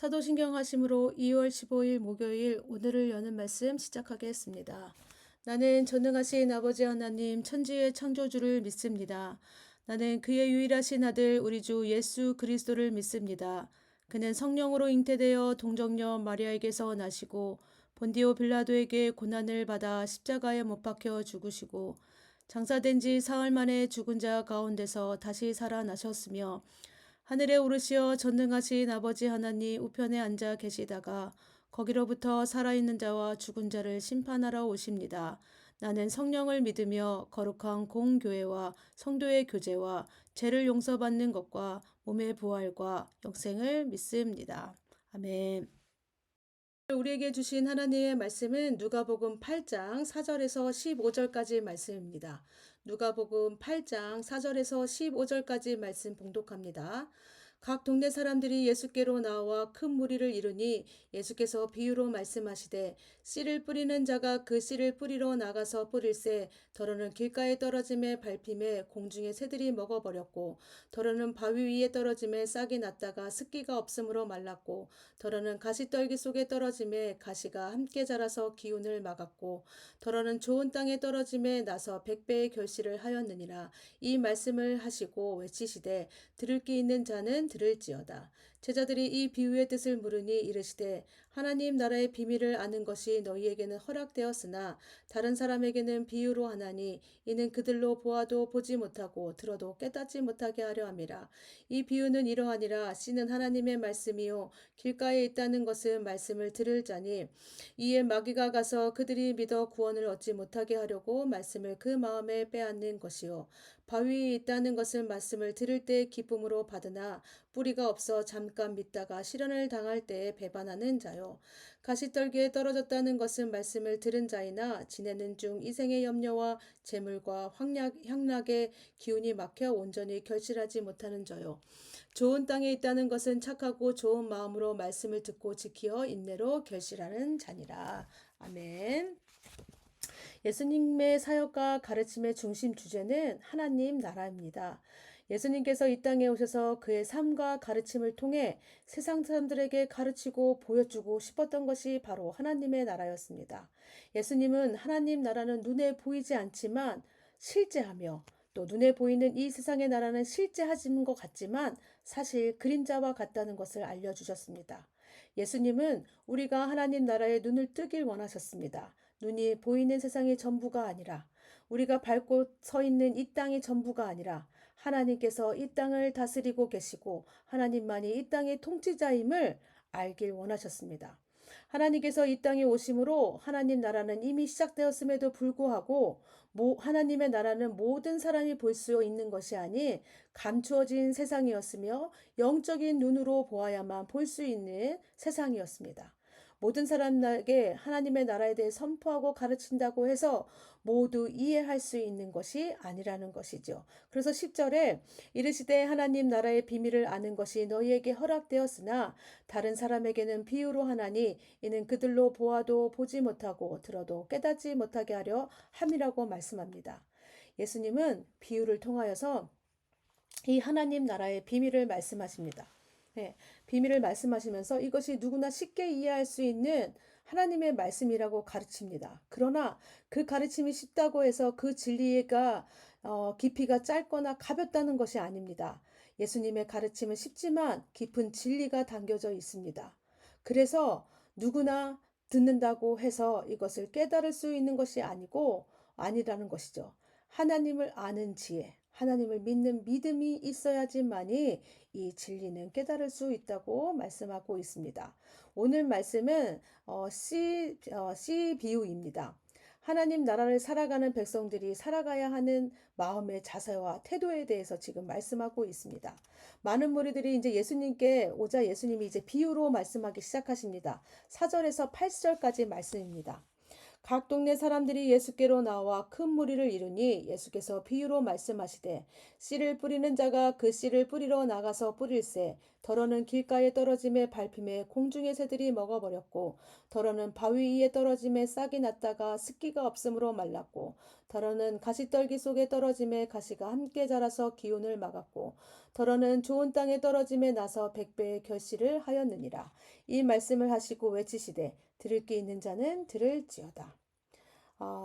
사도신경 하심으로 2월 15일 목요일 오늘을 여는 말씀 시작하겠습니다. 나는 전능하신 아버지 하나님 천지의 창조주를 믿습니다. 나는 그의 유일하신 아들 우리 주 예수 그리스도를 믿습니다. 그는 성령으로 잉태되어 동정녀 마리아에게서 나시고 본디오 빌라도에게 고난을 받아 십자가에 못 박혀 죽으시고 장사된 지 사흘 만에 죽은 자 가운데서 다시 살아나셨으며 하늘에 오르시어 전능하신 아버지 하나님 우편에 앉아 계시다가 거기로부터 살아있는 자와 죽은 자를 심판하러 오십니다. 나는 성령을 믿으며 거룩한 공교회와 성도의 교제와 죄를 용서받는 것과 몸의 부활과 영생을 믿습니다. 아멘. 우리에게 주신 하나님의 말씀은 누가복음 8장 4절에서 15절까지 말씀입니다. 누가복음 8장 4절에서 15절까지 말씀 봉독합니다. 각 동네 사람들이 예수께로 나와 큰 무리를 이루니 예수께서 비유로 말씀하시되 씨를 뿌리는 자가 그 씨를 뿌리러 나가서 뿌릴새 더러는 길가에 떨어짐에 밟힘에 공중의 새들이 먹어버렸고 더러는 바위 위에 떨어짐에 싹이 났다가 습기가 없으므로 말랐고 더러는 가시떨기 속에 떨어짐에 가시가 함께 자라서 기운을 막았고 더러는 좋은 땅에 떨어짐에 나서 100배의 결실을 하였느니라. 이 말씀을 하시고 외치시되 들을 귀 있는 자는 들을지어다. 제자들이 이 비유의 뜻을 물으니 이르시되 하나님 나라의 비밀을 아는 것이 너희에게는 허락되었으나 다른 사람에게는 비유로 하나니 이는 그들로 보아도 보지 못하고 들어도 깨닫지 못하게 하려 함이라. 이 비유는 이러하니라. 씨는 하나님의 말씀이요 길가에 있다는 것은 말씀을 들을 자니 이에 마귀가 가서 그들이 믿어 구원을 얻지 못하게 하려고 말씀을 그 마음에 빼앗는 것이요 바위에 있다는 것은 말씀을 들을 때 기쁨으로 받으나 뿌리가 없어 잠깐 믿다가 시련을 당할 때에 배반하는 자요. 가시떨기에 떨어졌다는 것은 말씀을 들은 자이나 지내는 중 이생의 염려와 재물과 향락의 기운이 막혀 온전히 결실하지 못하는 자요. 좋은 땅에 있다는 것은 착하고 좋은 마음으로 말씀을 듣고 지키어 인내로 결실하는 자니라. 아멘. 예수님의 사역과 가르침의 중심 주제는 하나님 나라입니다. 예수님께서 이 땅에 오셔서 그의 삶과 가르침을 통해 세상 사람들에게 가르치고 보여주고 싶었던 것이 바로 하나님의 나라였습니다. 예수님은 하나님 나라는 눈에 보이지 않지만 실제하며 또 눈에 보이는 이 세상의 나라는 실제하는 것 같지만 사실 그림자와 같다는 것을 알려주셨습니다. 예수님은 우리가 하나님 나라에 눈을 뜨길 원하셨습니다. 눈이 보이는 세상이 전부가 아니라 우리가 밟고 서 있는 이 땅이 전부가 아니라 하나님께서 이 땅을 다스리고 계시고 하나님만이 이 땅의 통치자임을 알길 원하셨습니다. 하나님께서 이 땅에 오심으로 하나님 나라는 이미 시작되었음에도 불구하고 하나님의 나라는 모든 사람이 볼 수 있는 것이 아닌 감추어진 세상이었으며 영적인 눈으로 보아야만 볼 수 있는 세상이었습니다. 모든 사람에게 하나님의 나라에 대해 선포하고 가르친다고 해서 모두 이해할 수 있는 것이 아니라는 것이죠. 그래서 10절에 이르시되 하나님 나라의 비밀을 아는 것이 너희에게 허락되었으나 다른 사람에게는 비유로 하나니 이는 그들로 보아도 보지 못하고 들어도 깨닫지 못하게 하려 함이라고 말씀합니다. 예수님은 비유를 통하여서 이 하나님 나라의 비밀을 말씀하십니다. 네, 비밀을 말씀하시면서 이것이 누구나 쉽게 이해할 수 있는 하나님의 말씀이라고 가르칩니다. 그러나 그 가르침이 쉽다고 해서 그 진리가 깊이가 짧거나 가볍다는 것이 아닙니다. 예수님의 가르침은 쉽지만 깊은 진리가 담겨져 있습니다. 그래서 누구나 듣는다고 해서 이것을 깨달을 수 있는 것이 아니라는 것이죠. 하나님을 아는 지혜, 하나님을 믿는 믿음이 있어야지만이 이 진리는 깨달을 수 있다고 말씀하고 있습니다. 오늘 말씀은 씨 비유입니다. 하나님 나라를 살아가는 백성들이 살아가야 하는 마음의 자세와 태도에 대해서 지금 말씀하고 있습니다. 많은 무리들이 이제 예수님께 오자 예수님이 이제 비유로 말씀하기 시작하십니다. 4절에서 8절까지 말씀입니다. 각 동네 사람들이 예수께로 나와 큰 무리를 이루니 예수께서 비유로 말씀하시되 씨를 뿌리는 자가 그 씨를 뿌리러 나가서 뿌릴새 더러는 길가에 떨어짐에 밟힘에 공중의 새들이 먹어버렸고 더러는 바위 위에 떨어짐에 싹이 났다가 습기가 없으므로 말랐고 더러는 가시떨기 속에 떨어짐에 가시가 함께 자라서 기운을 막았고 더러는 좋은 땅에 떨어짐에 나서 백배의 결실을 하였느니라. 이 말씀을 하시고 외치시되 들을 귀 있는 자는 들을지어다.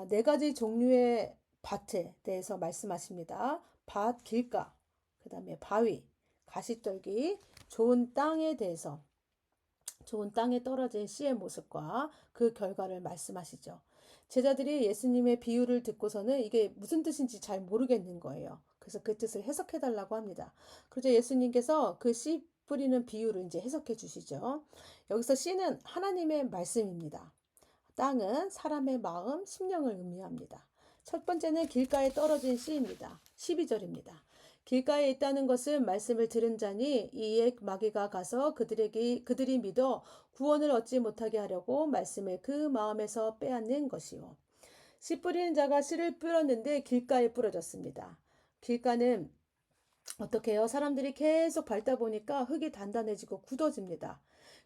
네 가지 종류의 밭에 대해서 말씀하십니다. 밭, 길가, 그 다음에 바위, 가시떨기, 좋은 땅에 대해서 좋은 땅에 떨어진 씨의 모습과 그 결과를 말씀하시죠. 제자들이 예수님의 비유를 듣고서는 이게 무슨 뜻인지 잘 모르겠는 거예요. 그래서 그 뜻을 해석해 달라고 합니다. 그래서 예수님께서 그 씨 뿌리는 비유를 이제 해석해 주시죠. 여기서 씨는 하나님의 말씀입니다. 땅은 사람의 마음, 심령을 의미합니다. 첫 번째는 길가에 떨어진 씨입니다. 12절입니다. 길가에 있다는 것은 말씀을 들은 자니 이에 마귀가 가서 그들이 믿어 구원을 얻지 못하게 하려고 말씀을 그 마음에서 빼앗는 것이요. 씨 뿌리는 자가 씨를 뿌렸는데 길가에 뿌려졌습니다. 길가는 어떻게 해요? 사람들이 계속 밟다 보니까 흙이 단단해지고 굳어집니다.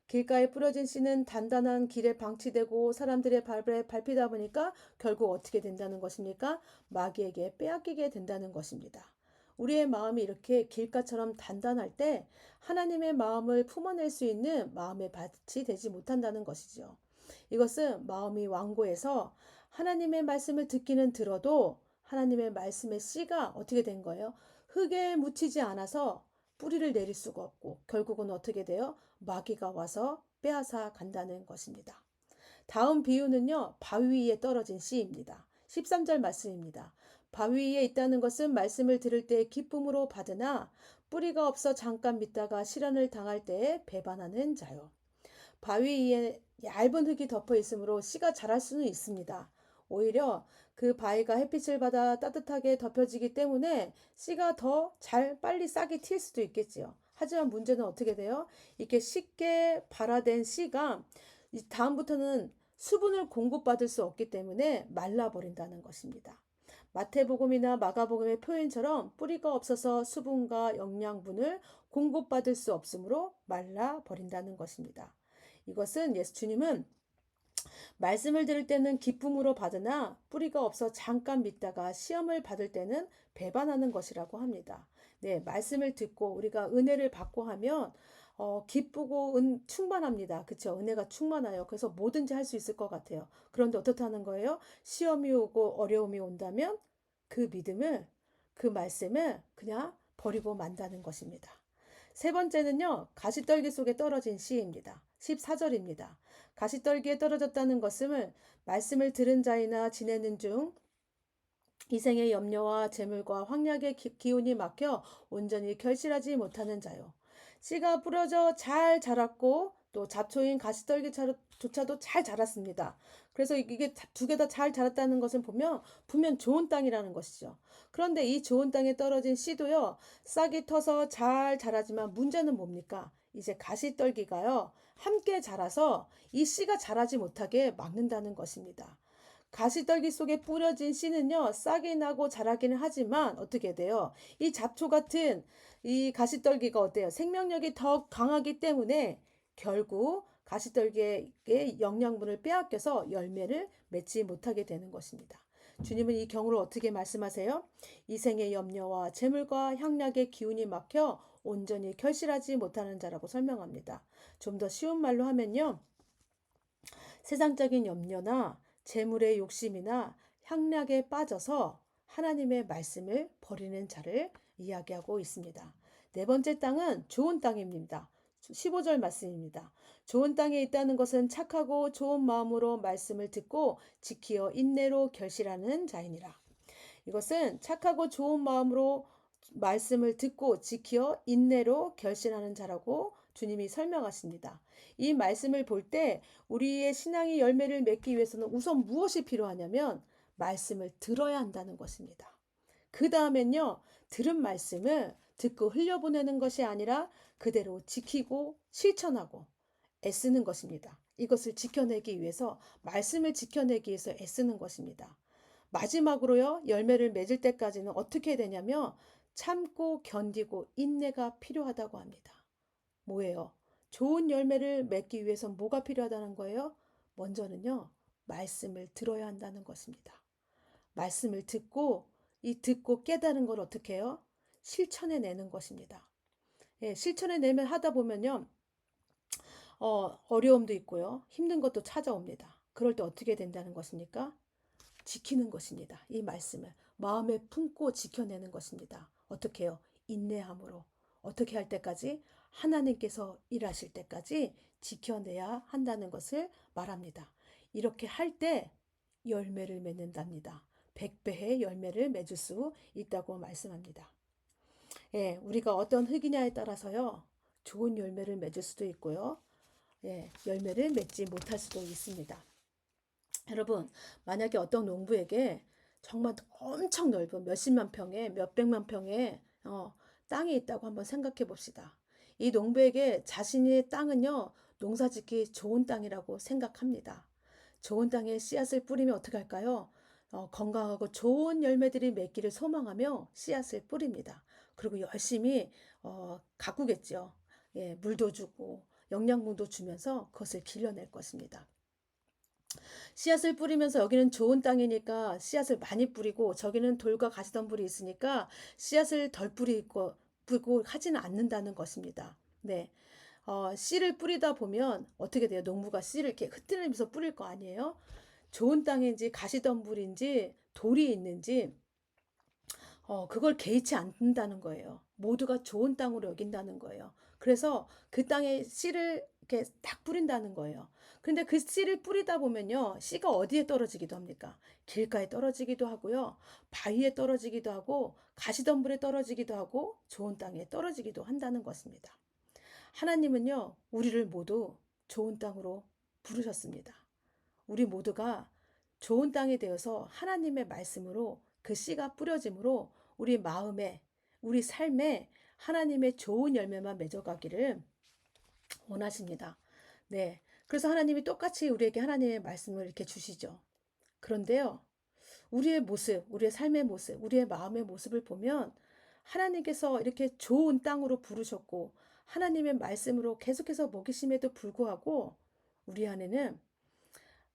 길가에 뿌려진 씨는 단단한 길에 방치되고 사람들의 발에 밟히다 보니까 결국 어떻게 된다는 것입니까? 마귀에게 빼앗기게 된다는 것입니다. 우리의 마음이 이렇게 길가처럼 단단할 때 하나님의 마음을 품어낼 수 있는 마음의 밭이 되지 못한다는 것이죠. 이것은 마음이 완고해서 하나님의 말씀을 듣기는 들어도 하나님의 말씀의 씨가 어떻게 된 거예요? 흙에 묻히지 않아서 뿌리를 내릴 수가 없고 결국은 어떻게 돼요? 마귀가 와서 빼앗아 간다는 것입니다. 다음 비유는요. 바위 위에 떨어진 씨입니다. 13절 말씀입니다. 바위 위에 있다는 것은 말씀을 들을 때 기쁨으로 받으나 뿌리가 없어 잠깐 믿다가 시련을 당할 때에 배반하는 자요. 바위 위에 얇은 흙이 덮어 있으므로 씨가 자랄 수는 있습니다. 오히려 그 바위가 햇빛을 받아 따뜻하게 덮여지기 때문에 씨가 더 빨리 싹이 튈 수도 있겠지요. 하지만 문제는 어떻게 돼요? 이렇게 쉽게 발화된 씨가 다음부터는 수분을 공급받을 수 없기 때문에 말라버린다는 것입니다. 마태복음이나 마가복음의 표현처럼 뿌리가 없어서 수분과 영양분을 공급받을 수 없으므로 말라버린다는 것입니다. 이것은 주님은 말씀을 들을 때는 기쁨으로 받으나 뿌리가 없어 잠깐 믿다가 시험을 받을 때는 배반하는 것이라고 합니다. 네, 말씀을 듣고 우리가 은혜를 받고 하면 기쁘고 충만합니다. 그렇죠? 은혜가 충만해요. 그래서 뭐든지 할 수 있을 것 같아요. 그런데 어떻다는 거예요? 시험이 오고 어려움이 온다면 그 믿음을, 그 말씀을 그냥 버리고 만다는 것입니다. 세 번째는요, 가시떨기 속에 떨어진 씨입니다. 14절입니다. 가시떨기에 떨어졌다는 것은 말씀을 들은 자이나 지내는 중 이생의 염려와 재물과 황약의 기운이 막혀 온전히 결실하지 못하는 자요. 씨가 뿌려져 잘 자랐고 또 잡초인 가시떨기조차도 잘 자랐습니다. 그래서 이게 두 개 다 잘 자랐다는 것을 보면 분명 좋은 땅이라는 것이죠. 그런데 이 좋은 땅에 떨어진 씨도요, 싹이 터서 잘 자라지만 문제는 뭡니까? 이제 가시떨기가요, 함께 자라서 이 씨가 자라지 못하게 막는다는 것입니다. 가시떨기 속에 뿌려진 씨는요, 싹이 나고 자라기는 하지만 어떻게 돼요? 이 잡초 같은 이 가시떨기가 어때요? 생명력이 더 강하기 때문에 결국 가시떨기에게 영양분을 빼앗겨서 열매를 맺지 못하게 되는 것입니다. 주님은 이 경우를 어떻게 말씀하세요? 이생의 염려와 재물과 향락의 기운이 막혀 온전히 결실하지 못하는 자라고 설명합니다. 좀 더 쉬운 말로 하면요. 세상적인 염려나 재물의 욕심이나 향락에 빠져서 하나님의 말씀을 버리는 자를 이야기하고 있습니다. 네 번째 땅은 좋은 땅입니다. 15절 말씀입니다. 좋은 땅에 있다는 것은 착하고 좋은 마음으로 말씀을 듣고 지키어 인내로 결실하는 자이니라. 이것은 착하고 좋은 마음으로 말씀을 듣고 지키어 인내로 결실하는 자라고 주님이 설명하십니다. 이 말씀을 볼 때 우리의 신앙이 열매를 맺기 위해서는 우선 무엇이 필요하냐면 말씀을 들어야 한다는 것입니다. 그 다음엔요, 들은 말씀을 듣고 흘려보내는 것이 아니라 그대로 지키고 실천하고 애쓰는 것입니다. 이것을 지켜내기 위해서, 말씀을 지켜내기 위해서 애쓰는 것입니다. 마지막으로요, 열매를 맺을 때까지는 어떻게 되냐면 참고 견디고 인내가 필요하다고 합니다. 뭐예요? 좋은 열매를 맺기 위해서 뭐가 필요하다는 거예요? 먼저는요, 말씀을 들어야 한다는 것입니다. 말씀을 듣고 깨달은 걸 어떻게 해요? 실천해 내는 것입니다. 예, 실천해 내면 하다 보면요. 어려움도 있고요. 힘든 것도 찾아옵니다. 그럴 때 어떻게 된다는 것입니까? 지키는 것입니다. 이 말씀을 마음에 품고 지켜내는 것입니다. 어떻게 해요? 인내함으로. 어떻게 할 때까지? 하나님께서 일하실 때까지 지켜내야 한다는 것을 말합니다. 이렇게 할 때 열매를 맺는답니다. 100배의 열매를 맺을 수 있다고 말씀합니다. 예, 우리가 어떤 흙이냐에 따라서요. 좋은 열매를 맺을 수도 있고요. 예, 열매를 맺지 못할 수도 있습니다. 여러분, 만약에 어떤 농부에게 정말 엄청 넓은 몇십만 평에 몇백만 평의 땅이 있다고 한번 생각해 봅시다. 이 농부에게 자신의 땅은요, 농사짓기 좋은 땅이라고 생각합니다. 좋은 땅에 씨앗을 뿌리면 어떻게 할까요? 건강하고 좋은 열매들이 맺기를 소망하며 씨앗을 뿌립니다. 그리고 열심히 가꾸겠죠. 예, 물도 주고 영양분도 주면서 그것을 길러낼 것입니다. 씨앗을 뿌리면서 여기는 좋은 땅이니까 씨앗을 많이 뿌리고 저기는 돌과 가시덤불이 있으니까 씨앗을 덜 뿌리고 하지는 않는다는 것입니다. 네. 씨를 뿌리다 보면 어떻게 돼요? 농부가 씨를 이렇게 흩트리면서 뿌릴 거 아니에요? 좋은 땅인지 가시덤불인지 돌이 있는지 그걸 개의치 않는다는 거예요. 모두가 좋은 땅으로 여긴다는 거예요. 그래서 그 땅에 씨를 이렇게 딱 뿌린다는 거예요. 근데 그 씨를 뿌리다 보면요. 씨가 어디에 떨어지기도 합니까? 길가에 떨어지기도 하고요. 바위에 떨어지기도 하고 가시덤불에 떨어지기도 하고 좋은 땅에 떨어지기도 한다는 것입니다. 하나님은요. 우리를 모두 좋은 땅으로 부르셨습니다. 우리 모두가 좋은 땅이 되어서 하나님의 말씀으로 그 씨가 뿌려짐으로 우리 마음에, 우리 삶에 하나님의 좋은 열매만 맺어가기를 원하십니다. 네. 그래서 하나님이 똑같이 우리에게 하나님의 말씀을 이렇게 주시죠. 그런데요, 우리의 모습, 우리의 삶의 모습, 우리의 마음의 모습을 보면 하나님께서 이렇게 좋은 땅으로 부르셨고 하나님의 말씀으로 계속해서 먹이심에도 불구하고 우리 안에는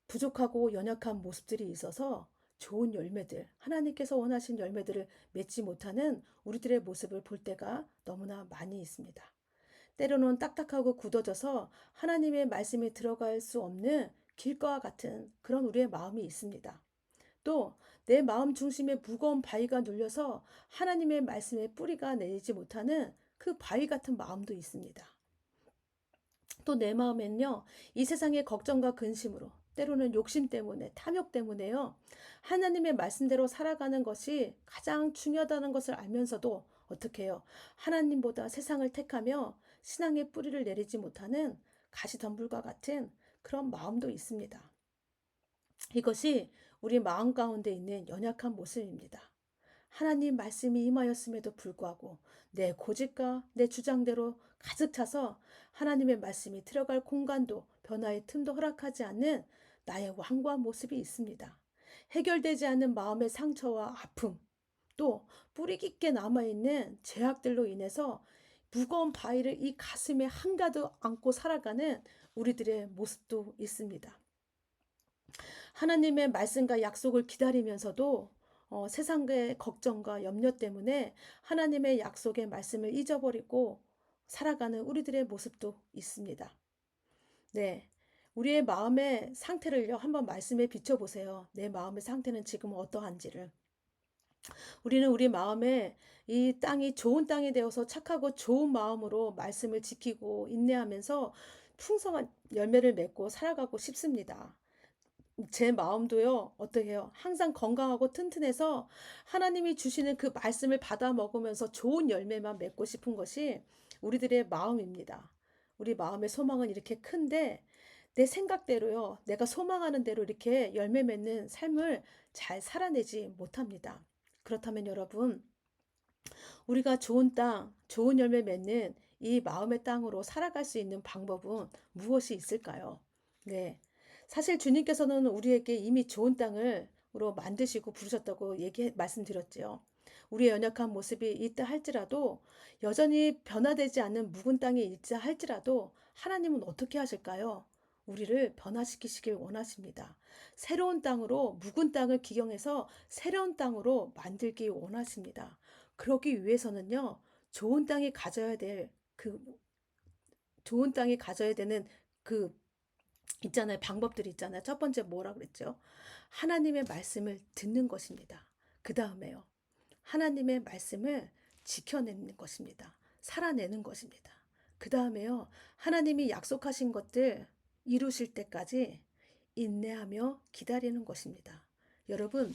부족하고 연약한 모습들이 있어서 좋은 열매들, 하나님께서 원하신 열매들을 맺지 못하는 우리들의 모습을 볼 때가 너무나 많이 있습니다. 때로는 딱딱하고 굳어져서 하나님의 말씀에 들어갈 수 없는 길과 같은 그런 우리의 마음이 있습니다. 또 내 마음 중심에 무거운 바위가 눌려서 하나님의 말씀에 뿌리가 내리지 못하는 그 바위 같은 마음도 있습니다. 또 내 마음엔요, 이 세상의 걱정과 근심으로, 때로는 욕심 때문에, 탐욕 때문에요, 하나님의 말씀대로 살아가는 것이 가장 중요하다는 것을 알면서도 어떻게 해요? 하나님보다 세상을 택하며 신앙의 뿌리를 내리지 못하는 가시덤불과 같은 그런 마음도 있습니다. 이것이 우리 마음 가운데 있는 연약한 모습입니다. 하나님 말씀이 임하였음에도 불구하고 내 고집과 내 주장대로 가득 차서 하나님의 말씀이 들어갈 공간도 변화의 틈도 허락하지 않는 나의 완고한 모습이 있습니다. 해결되지 않는 마음의 상처와 아픔, 또 뿌리 깊게 남아있는 죄악들로 인해서 무거운 바위를 이 가슴에 한가득 안고 살아가는 우리들의 모습도 있습니다. 하나님의 말씀과 약속을 기다리면서도 세상의 걱정과 염려 때문에 하나님의 약속의 말씀을 잊어버리고 살아가는 우리들의 모습도 있습니다. 네. 우리의 마음의 상태를요, 한번 말씀에 비춰보세요. 내 마음의 상태는 지금 어떠한지를. 우리는 우리 마음에 이 땅이 좋은 땅이 되어서 착하고 좋은 마음으로 말씀을 지키고 인내하면서 풍성한 열매를 맺고 살아가고 싶습니다. 제 마음도요, 어떻게 해요? 항상 건강하고 튼튼해서 하나님이 주시는 그 말씀을 받아 먹으면서 좋은 열매만 맺고 싶은 것이 우리들의 마음입니다. 우리 마음의 소망은 이렇게 큰데 내 생각대로요, 내가 소망하는 대로 이렇게 열매 맺는 삶을 잘 살아내지 못합니다. 그렇다면 여러분, 우리가 좋은 땅, 좋은 열매 맺는 이 마음의 땅으로 살아갈 수 있는 방법은 무엇이 있을까요? 네. 사실 주님께서는 우리에게 이미 좋은 땅으로 만드시고 부르셨다고 말씀드렸지요. 우리의 연약한 모습이 있다 할지라도 여전히 변화되지 않는 묵은 땅이 있다 할지라도 하나님은 어떻게 하실까요? 우리를 변화시키시길 원하십니다. 새로운 땅으로 묵은 땅을 기경해서 새로운 땅으로 만들기 원하십니다. 그러기 위해서는요, 좋은 땅이 가져야 될 그 좋은 땅이 가져야 되는 그 있잖아요. 방법들이 있잖아요. 첫 번째 뭐라 그랬죠? 하나님의 말씀을 듣는 것입니다. 그 다음에요. 하나님의 말씀을 지켜내는 것입니다. 살아내는 것입니다. 그 다음에요. 하나님이 약속하신 것들 이루실 때까지 인내하며 기다리는 것입니다. 여러분,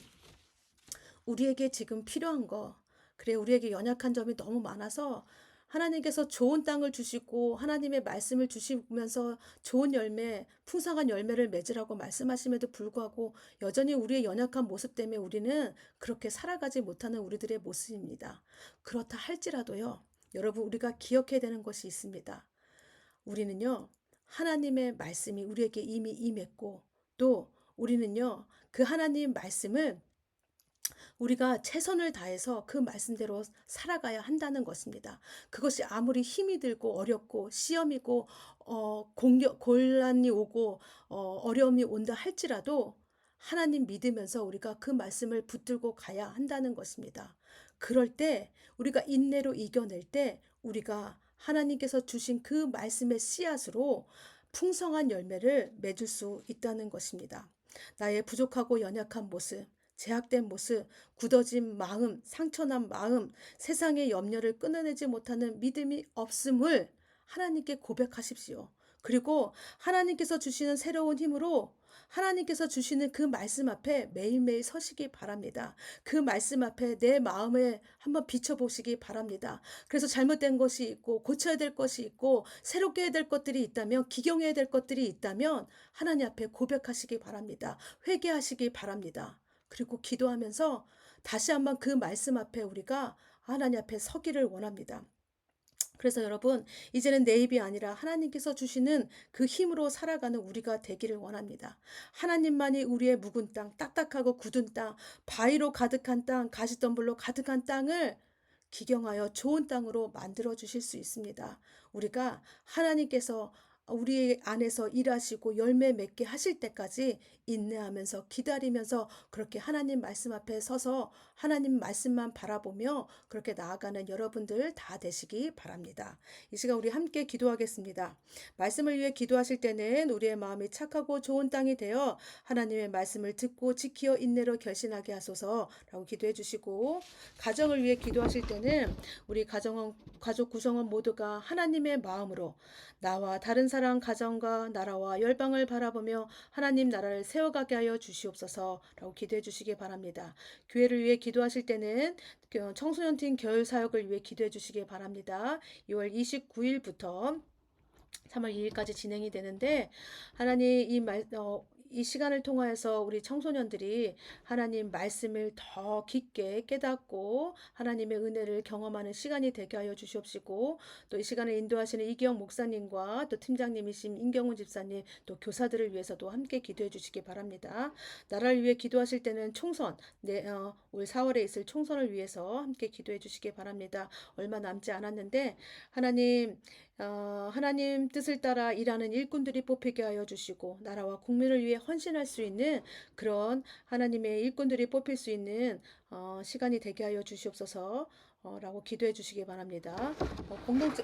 우리에게 지금 필요한 거, 그래, 우리에게 연약한 점이 너무 많아서 하나님께서 좋은 땅을 주시고 하나님의 말씀을 주시면서 좋은 열매, 풍성한 열매를 맺으라고 말씀하심에도 불구하고 여전히 우리의 연약한 모습 때문에 우리는 그렇게 살아가지 못하는 우리들의 모습입니다. 그렇다 할지라도요, 여러분, 우리가 기억해야 되는 것이 있습니다. 우리는요, 하나님의 말씀이 우리에게 이미 임했고, 또 우리는요, 그 하나님 말씀을 우리가 최선을 다해서 그 말씀대로 살아가야 한다는 것입니다. 그것이 아무리 힘이 들고 어렵고 시험이고 곤란이 오고 어려움이 온다 할지라도 하나님 믿으면서 우리가 그 말씀을 붙들고 가야 한다는 것입니다. 그럴 때 우리가 인내로 이겨낼 때 우리가 하나님께서 주신 그 말씀의 씨앗으로 풍성한 열매를 맺을 수 있다는 것입니다. 나의 부족하고 연약한 모습, 제약된 모습, 굳어진 마음, 상처난 마음, 세상의 염려를 끊어내지 못하는 믿음이 없음을 하나님께 고백하십시오. 그리고 하나님께서 주시는 새로운 힘으로 하나님께서 주시는 그 말씀 앞에 매일매일 서시기 바랍니다. 그 말씀 앞에 내 마음을 한번 비춰보시기 바랍니다. 그래서 잘못된 것이 있고 고쳐야 될 것이 있고 새롭게 해야 될 것들이 있다면 기경해야 될 것들이 있다면 하나님 앞에 고백하시기 바랍니다. 회개하시기 바랍니다. 그리고 기도하면서 다시 한번 그 말씀 앞에 우리가 하나님 앞에 서기를 원합니다. 그래서 여러분, 이제는 내 입이 아니라 하나님께서 주시는 그 힘으로 살아가는 우리가 되기를 원합니다. 하나님만이 우리의 묵은 땅, 딱딱하고 굳은 땅, 바위로 가득한 땅, 가시덤불로 가득한 땅을 기경하여 좋은 땅으로 만들어 주실 수 있습니다. 우리가 하나님께서 우리 안에서 일하시고 열매 맺게 하실 때까지 인내하면서 기다리면서 그렇게 하나님 말씀 앞에 서서 하나님 말씀만 바라보며 그렇게 나아가는 여러분들 다 되시기 바랍니다. 이 시간 우리 함께 기도하겠습니다. 말씀을 위해 기도하실 때는 우리의 마음이 착하고 좋은 땅이 되어 하나님의 말씀을 듣고 지키어 인내로 결신하게 하소서라고 기도해 주시고, 가정을 위해 기도하실 때는 우리 가족 구성원 모두가 하나님의 마음으로 나와 다른 사람 가정과 나라와 열방을 바라보며 하나님 나라를 세워가게 하여 주시옵소서라고 기도해 주시기 바랍니다. 교회를 위해 기도하실 때는 청소년팀 겨울 사역을 위해 기도해 주시기 바랍니다. 2월 29일부터 3월 2일까지 진행이 되는데 하나님 이 시간을 통하여서 우리 청소년들이 하나님 말씀을 더 깊게 깨닫고 하나님의 은혜를 경험하는 시간이 되게 하여 주시옵시고, 또 이 시간을 인도하시는 이기영 목사님과 또 팀장님이신 임경훈 집사님, 또 교사들을 위해서도 함께 기도해 주시기 바랍니다. 나라를 위해 기도하실 때는 총선, 올 4월에 있을 총선을 위해서 함께 기도해 주시기 바랍니다. 얼마 남지 않았는데 하나님 뜻을 따라 일하는 일꾼들이 뽑히게 하여 주시고 나라와 국민을 위해 헌신할 수 있는 그런 하나님의 일꾼들이 뽑힐 수 있는 시간이 되게 하여 주시옵소서 라고 기도해 주시기 바랍니다.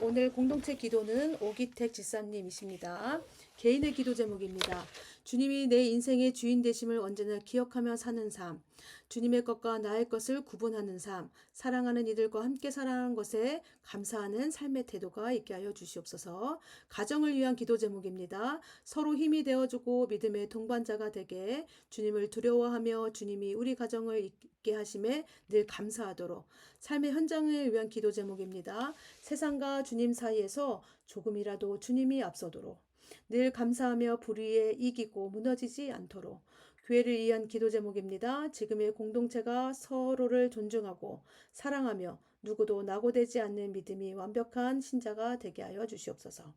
오늘 공동체 기도는 오기택 집사님이십니다. 개인의 기도 제목입니다. 주님이 내 인생의 주인 되심을 언제나 기억하며 사는 삶, 주님의 것과 나의 것을 구분하는 삶, 사랑하는 이들과 함께 살아가는 것에 감사하는 삶의 태도가 있게 하여 주시옵소서. 가정을 위한 기도 제목입니다. 서로 힘이 되어주고 믿음의 동반자가 되게 주님을 두려워하며 주님이 우리 가정을 있게 하심에 늘 감사하도록, 삶의 현장을 위한 기도 제목입니다. 세상과 주님 사이에서 조금이라도 주님이 앞서도록, 늘 감사하며 불의에 이기고 무너지지 않도록, 교회를 위한 기도 제목입니다. 지금의 공동체가 서로를 존중하고 사랑하며 누구도 낙오되지 않는 믿음이 완벽한 신자가 되게 하여 주시옵소서.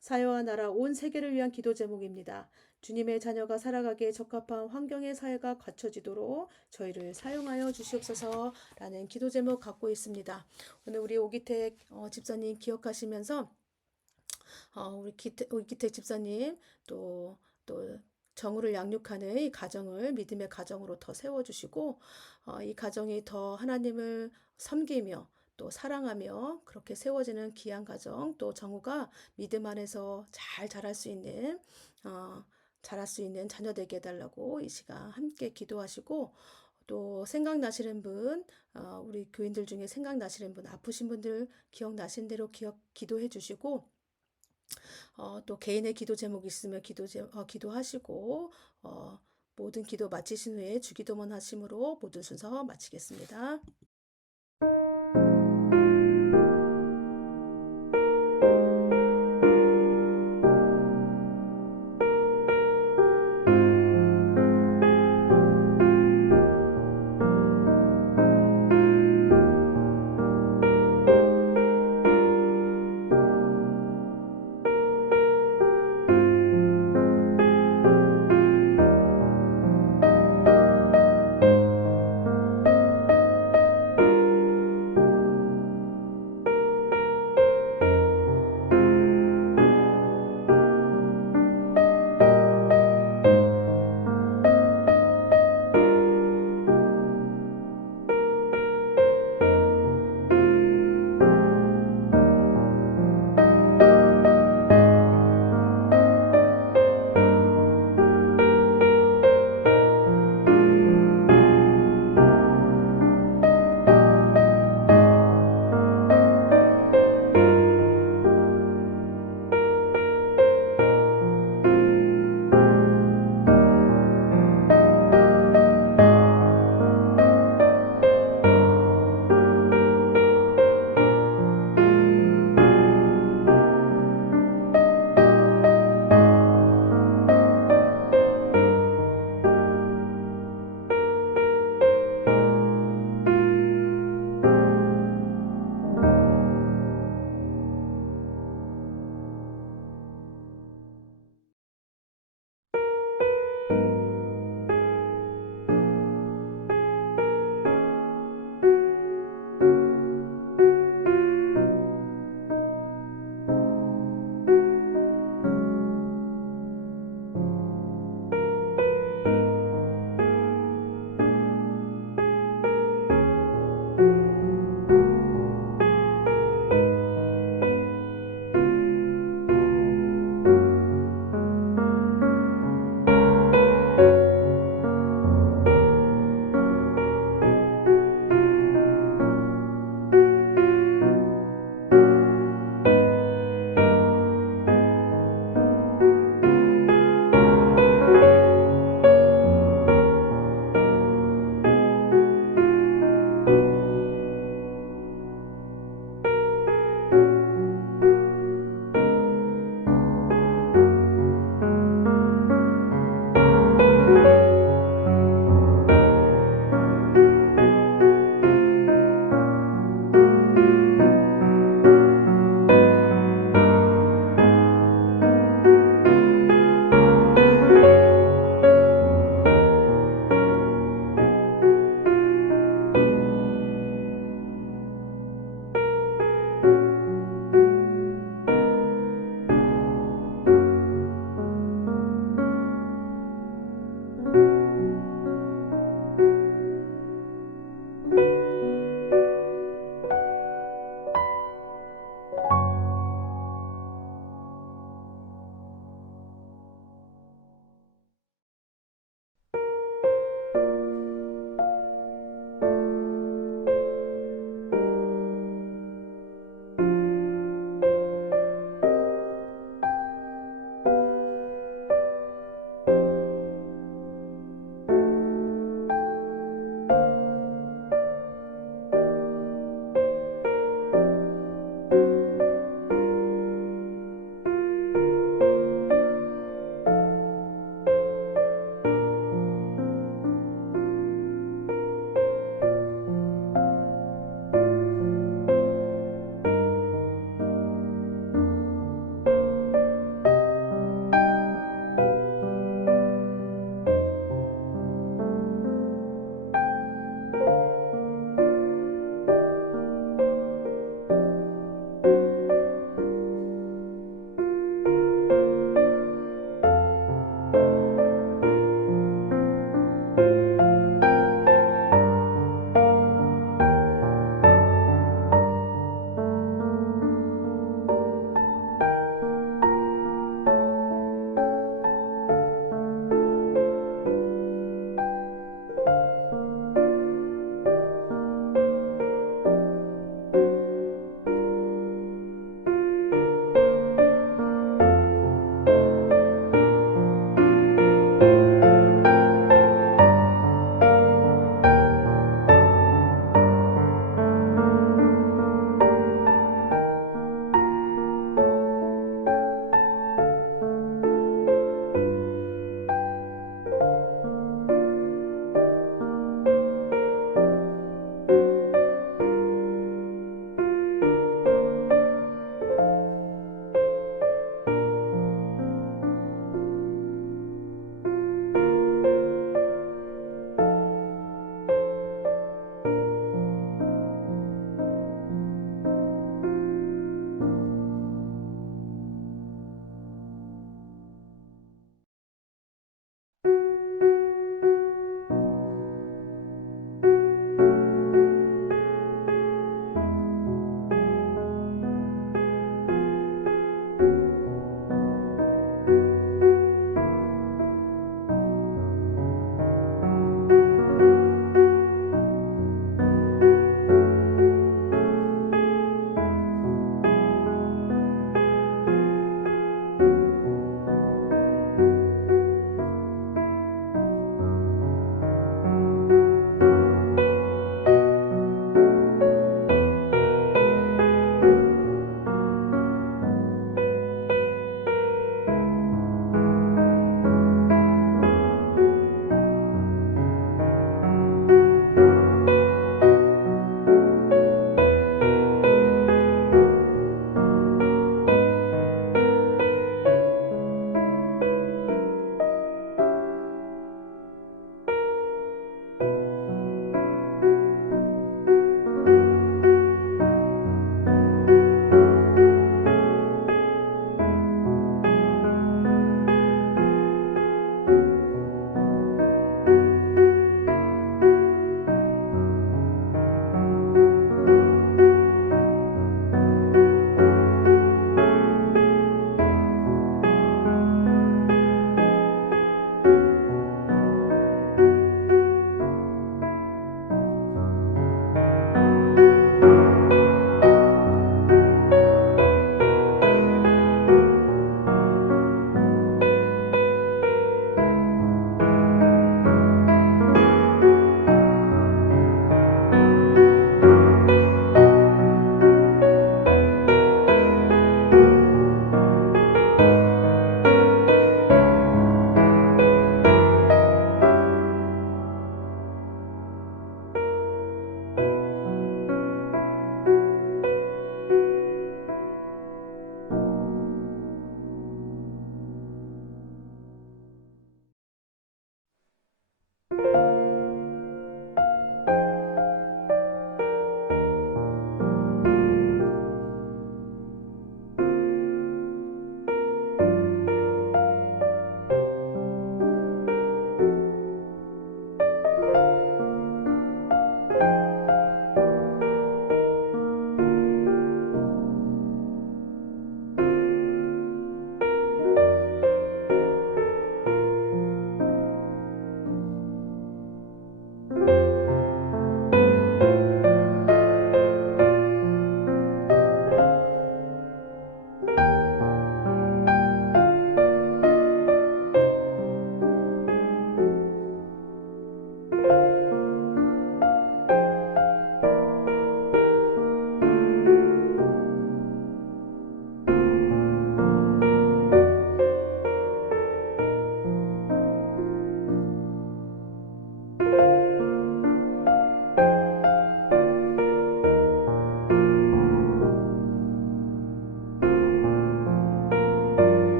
사회와 나라 온 세계를 위한 기도 제목입니다. 주님의 자녀가 살아가기에 적합한 환경의 사회가 갖춰지도록 저희를 사용하여 주시옵소서라는 기도 제목 갖고 있습니다. 오늘 우리 오기택 집사님 기억하시면서 우리 기택 집사님 또 정우를 양육하는 이 가정을 믿음의 가정으로 더 세워주시고 이 가정이 더 하나님을 섬기며 또 사랑하며 그렇게 세워지는 귀한 가정 또 정우가 믿음 안에서 잘 어, 자랄 수 있는 자녀 되게 해달라고 이 시간 함께 기도하시고 또 생각나시는 분, 우리 교인들 중에 생각나시는 분, 아프신 분들 기억나신 대로 기도해 주시고 또 개인의 기도 제목이 있으면 기도하시고 모든 기도 마치신 후에 주기도문 하심으로 모든 순서 마치겠습니다.